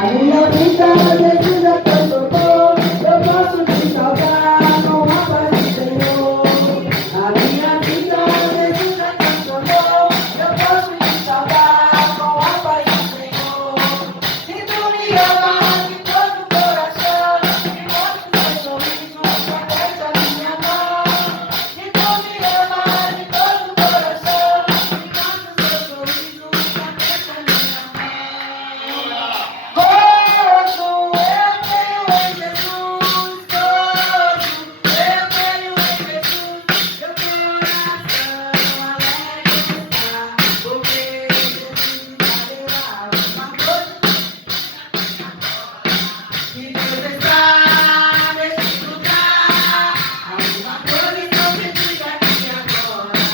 A minha vida Jesus já transformou. Eu posso te salvar com a paz do Senhor. A minha vida Jesus já transformou. Eu posso te salvar com a paz do Senhor. Se tu me amas de todo o coração, me mostra o seu sorriso, protege a minha mão. Se tu me amas de todo o coração, me mostra o seu sorriso, protege a minha mão. Gozo eu tenho em Jesus, gozo eu tenho em Jesus, meu coração alegre está, porque Jesus dará uma coisa. Que Deus está nesse lugar. Alguma coisa então se diga aqui agora.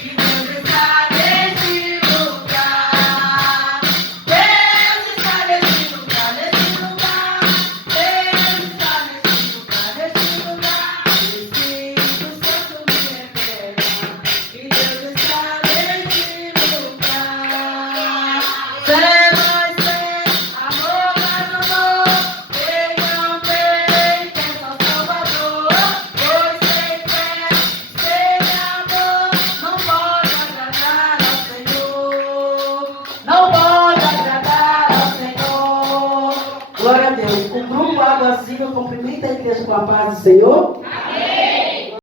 Que Deus está nesse lugar. Deus está nesse lugar, nesse lugar. Deus está nesse lugar, nesse lugar. Espírito Santo me revela que Deus está nesse lugar. Fé mais fé, amor mais amor. Venham ver que é só Salvador. Pois sem fé, sem amor, não pode agradar ao Senhor. Não pode agradar ao Senhor. Glória a Deus. O grupo Água Viva cumprimenta a igreja com a paz do Senhor.